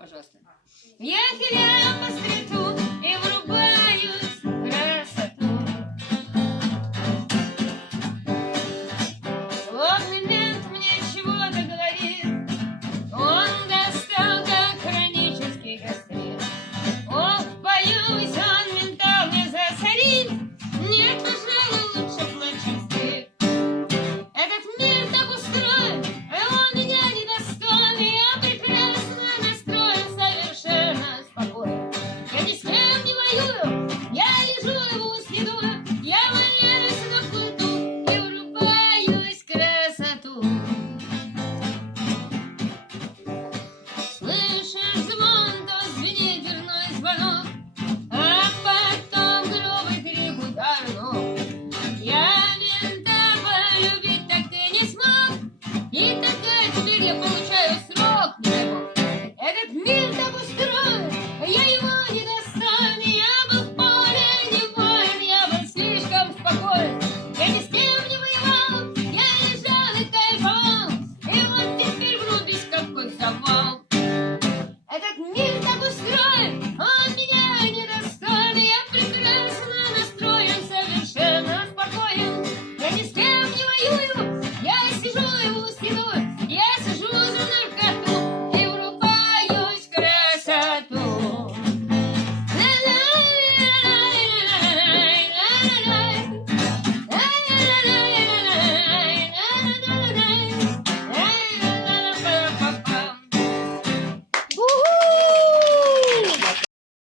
Пожалуйста. Я хиляю по стриту и врубаюсь в красоту. Злобный мент мне чего-то говорит. Он достал как хронический гастрит. Ох, боюсь, он мента мне засорит. Нет, пожалуй, лучше плачу стыд. Этот мир так устроен, он меня недостоин. Я прекрасно настроен, совершенно спокоен. Я ни с кем не воюю, я лежу его съедую. Я валяюсь на плоту и врубаюсь в красоту. Слышишь звон, то звенит дверной звонок, а потом грубый крик удар ног. Я мента полюбить так ты не смог, и тогда теперь я получаю срок, не дай бог. Этот мир